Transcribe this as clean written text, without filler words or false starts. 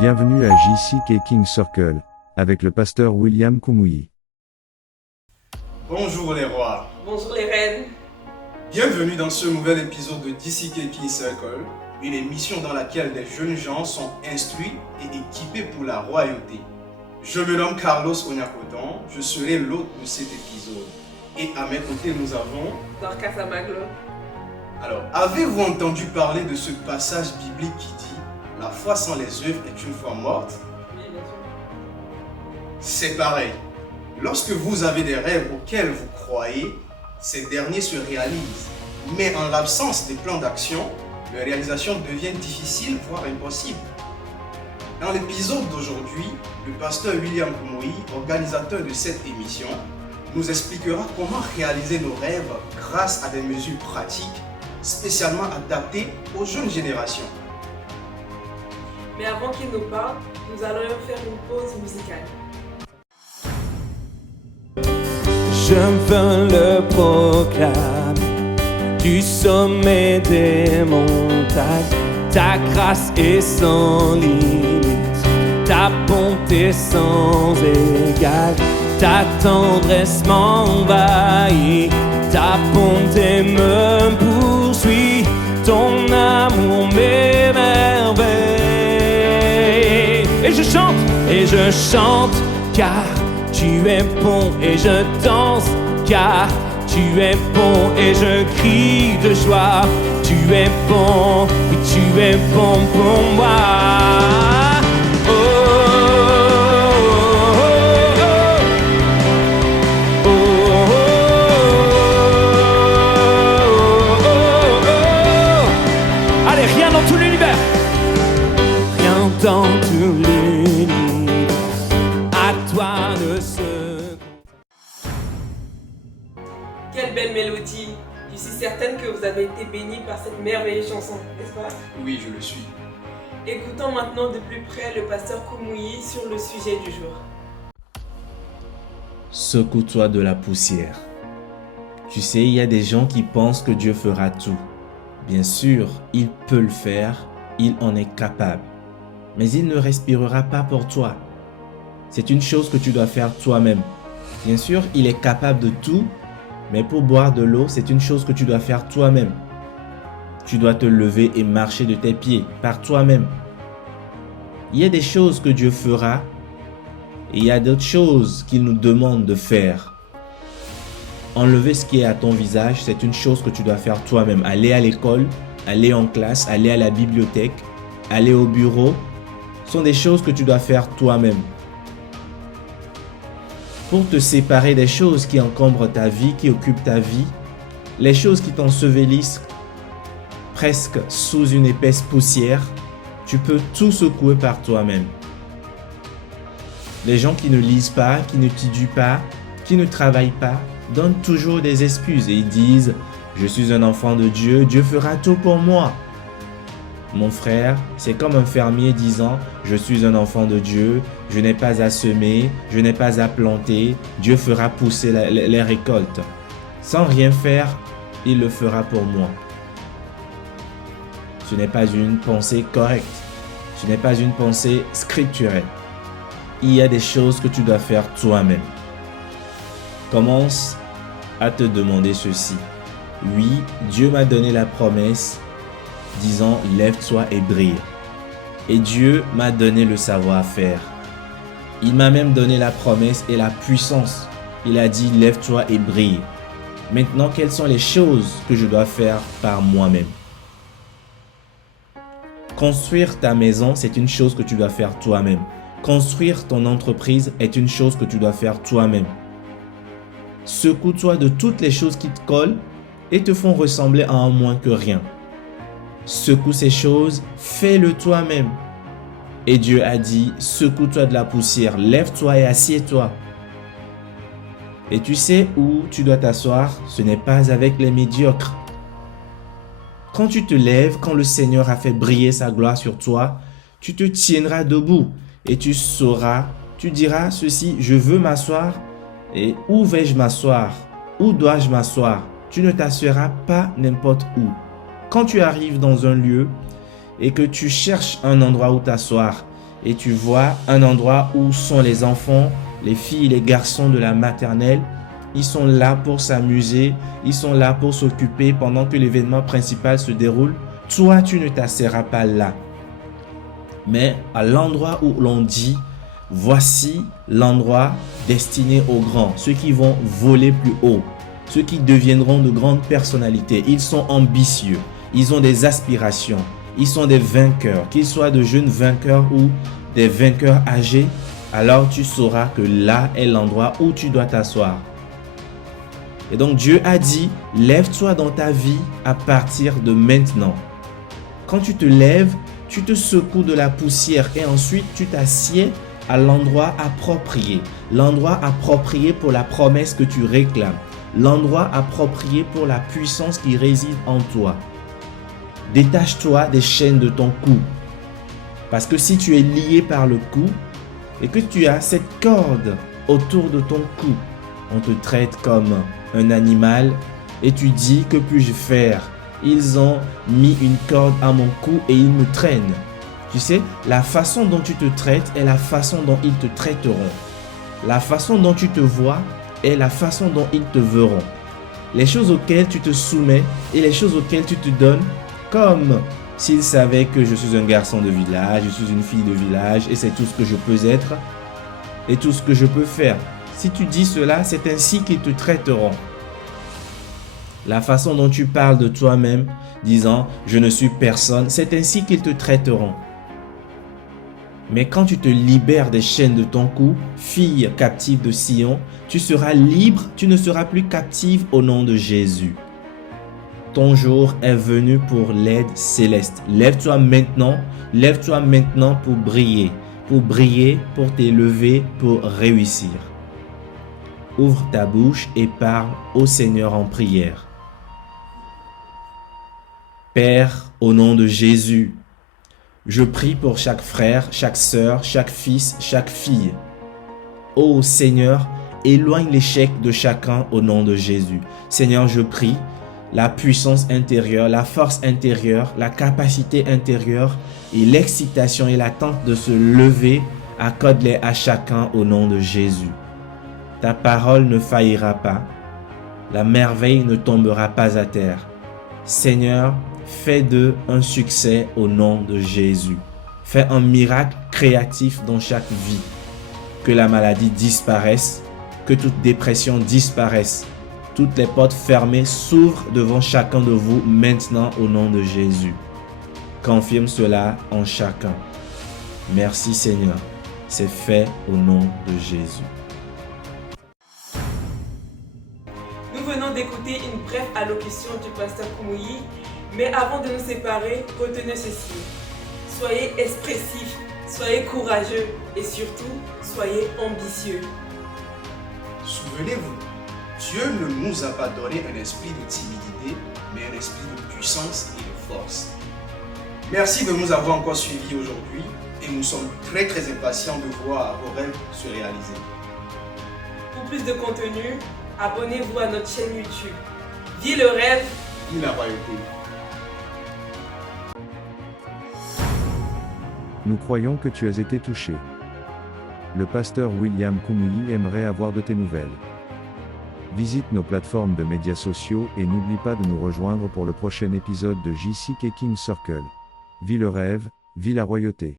Bienvenue à JCK King Circle, avec le pasteur William Kumuyi. Bonjour les rois. Bonjour les reines. Bienvenue dans ce nouvel épisode de JCK King Circle, une émission dans laquelle des jeunes gens sont instruits et équipés pour la royauté. Je me nomme Carlos Onyakodon, je serai l'hôte de cet épisode. Et à mes côtés, nous avons Dorcas Amaglo. Alors, avez-vous entendu parler de ce passage biblique qui dit « La foi sans les œuvres est une foi morte » Oui, bien sûr. C'est pareil. Lorsque vous avez des rêves auxquels vous croyez, ces derniers se réalisent. Mais en l'absence des plans d'action, leur réalisation devient difficile, voire impossible. Dans l'épisode d'aujourd'hui, le pasteur William Kumuyi, organisateur de cette émission, nous expliquera comment réaliser nos rêves grâce à des mesures pratiques spécialement adaptées aux jeunes générations. Mais avant qu'il nous parle, nous allons faire une pause musicale. Je veux le proclamer du sommet des montagnes. Ta grâce est sans limite, ta bonté sans égale, ta tendresse m'envahit, ta bonté me poursuit, ton amour m'émerveille. Et je chante car tu es bon, et je danse car tu es bon, et je crie de joie. Tu es bon, et tu es bon pour moi. Oh, oh, oh, oh, oh, oh, oh. Allez, rien dans tout l'univers. Rien dans tout l'univers. À toi de se... Quelle belle mélodie! Je suis certaine que vous avez été bénis par cette merveilleuse chanson, n'est-ce pas? Oui, je le suis. Écoutons maintenant de plus près le pasteur Kumuyi sur le sujet du jour. Secoue-toi de la poussière. Tu sais, il y a des gens qui pensent que Dieu fera tout. Bien sûr, il peut le faire, il en est capable. Mais il ne respirera pas pour toi. C'est une chose que tu dois faire toi-même. Bien sûr, il est capable de tout, mais pour boire de l'eau, c'est une chose que tu dois faire toi-même. Tu dois te lever et marcher de tes pieds par toi-même. Il y a des choses que Dieu fera et il y a d'autres choses qu'il nous demande de faire. Enlever ce qui est à ton visage, c'est une chose que tu dois faire toi-même. Aller à l'école, aller en classe, aller à la bibliothèque, aller au bureau, sont des choses que tu dois faire toi-même. Pour te séparer des choses qui encombrent ta vie, qui occupent ta vie, les choses qui t'ensevelissent presque sous une épaisse poussière, tu peux tout secouer par toi-même. Les gens qui ne lisent pas, qui ne étudient pas, qui ne travaillent pas, donnent toujours des excuses et ils disent « Je suis un enfant de Dieu, Dieu fera tout pour moi ». Mon frère, c'est comme un fermier disant « Je suis un enfant de Dieu, je n'ai pas à semer, je n'ai pas à planter, Dieu fera pousser les récoltes. Sans rien faire, il le fera pour moi. » Ce n'est pas une pensée correcte, ce n'est pas une pensée scripturelle. Il y a des choses que tu dois faire toi-même. Commence à te demander ceci. Oui, Dieu m'a donné la promesse disant « Lève-toi et brille ». Et Dieu m'a donné le savoir-faire. Il m'a même donné la promesse et la puissance. Il a dit « Lève-toi et brille ». Maintenant, quelles sont les choses que je dois faire par moi-même? Construire ta maison, c'est une chose que tu dois faire toi-même. Construire ton entreprise est une chose que tu dois faire toi-même. Secoue-toi de toutes les choses qui te collent et te font ressembler à un moins que rien. Secoue ces choses, fais-le toi-même. Et Dieu a dit, secoue-toi de la poussière, lève-toi et assieds-toi. Et tu sais où tu dois t'asseoir, ce n'est pas avec les médiocres. Quand tu te lèves, quand le Seigneur a fait briller sa gloire sur toi, tu te tiendras debout et tu sauras, tu diras ceci, je veux m'asseoir et où vais-je m'asseoir? Où dois-je m'asseoir? Tu ne t'asseoiras pas n'importe où. Quand tu arrives dans un lieu et que tu cherches un endroit où t'asseoir et tu vois un endroit où sont les enfants, les filles et les garçons de la maternelle. Ils sont là pour s'amuser, ils sont là pour s'occuper pendant que l'événement principal se déroule. Toi, tu ne t'asseoiras pas là. Mais à l'endroit où l'on dit, voici l'endroit destiné aux grands, ceux qui vont voler plus haut, ceux qui deviendront de grandes personnalités. Ils sont ambitieux, ils ont des aspirations, ils sont des vainqueurs, qu'ils soient de jeunes vainqueurs ou des vainqueurs âgés. Alors tu sauras que là est l'endroit où tu dois t'asseoir. Et donc Dieu a dit, lève-toi dans ta vie à partir de maintenant. Quand tu te lèves, tu te secoues de la poussière et ensuite tu t'assieds à l'endroit approprié. L'endroit approprié pour la promesse que tu réclames. L'endroit approprié pour la puissance qui réside en toi. Détache-toi des chaînes de ton cou. Parce que si tu es lié par le cou et que tu as cette corde autour de ton cou, on te traite comme un animal et tu dis, que puis-je faire? Ils ont mis une corde à mon cou et ils me traînent. Tu sais, la façon dont tu te traites est la façon dont ils te traiteront. La façon dont tu te vois est la façon dont ils te verront. Les choses auxquelles tu te soumets et les choses auxquelles tu te donnes, comme s'ils savaient que je suis un garçon de village, je suis une fille de village et c'est tout ce que je peux être et tout ce que je peux faire. Si tu dis cela, c'est ainsi qu'ils te traiteront. La façon dont tu parles de toi-même, disant « je ne suis personne », c'est ainsi qu'ils te traiteront. Mais quand tu te libères des chaînes de ton cou, fille captive de Sion, tu seras libre, tu ne seras plus captive au nom de Jésus. Ton jour est venu pour l'aide céleste. Lève-toi maintenant pour briller, pour t'élever, pour réussir. Ouvre ta bouche et parle au Seigneur en prière. Père, au nom de Jésus, je prie pour chaque frère, chaque sœur, chaque fils, chaque fille. Ô Seigneur, éloigne l'échec de chacun au nom de Jésus. Seigneur, je prie la puissance intérieure, la force intérieure, la capacité intérieure et l'excitation et l'attente de se lever, accorde-les à chacun au nom de Jésus. Ta parole ne faillira pas, la merveille ne tombera pas à terre. Seigneur, fais d'eux un succès au nom de Jésus. Fais un miracle créatif dans chaque vie. Que la maladie disparaisse, que toute dépression disparaisse. Toutes les portes fermées s'ouvrent devant chacun de vous maintenant au nom de Jésus. Confirme cela en chacun. Merci Seigneur. C'est fait au nom de Jésus. Nous venons d'écouter une brève allocution du pasteur Kumuyi, mais avant de nous séparer, retenez ceci. Soyez expressifs, soyez courageux et surtout, soyez ambitieux. Souvenez-vous, Dieu ne nous a pas donné un esprit de timidité, mais un esprit de puissance et de force. Merci de nous avoir encore suivis aujourd'hui et nous sommes très impatients de voir vos rêves se réaliser. Pour plus de contenu, abonnez-vous à notre chaîne YouTube. Vis le rêve, vis la royauté. Nous croyons que tu as été touché. Le pasteur William Kumuyi aimerait avoir de tes nouvelles. Visite nos plateformes de médias sociaux et n'oublie pas de nous rejoindre pour le prochain épisode de JCK King Circle. Vis le rêve, vis la royauté.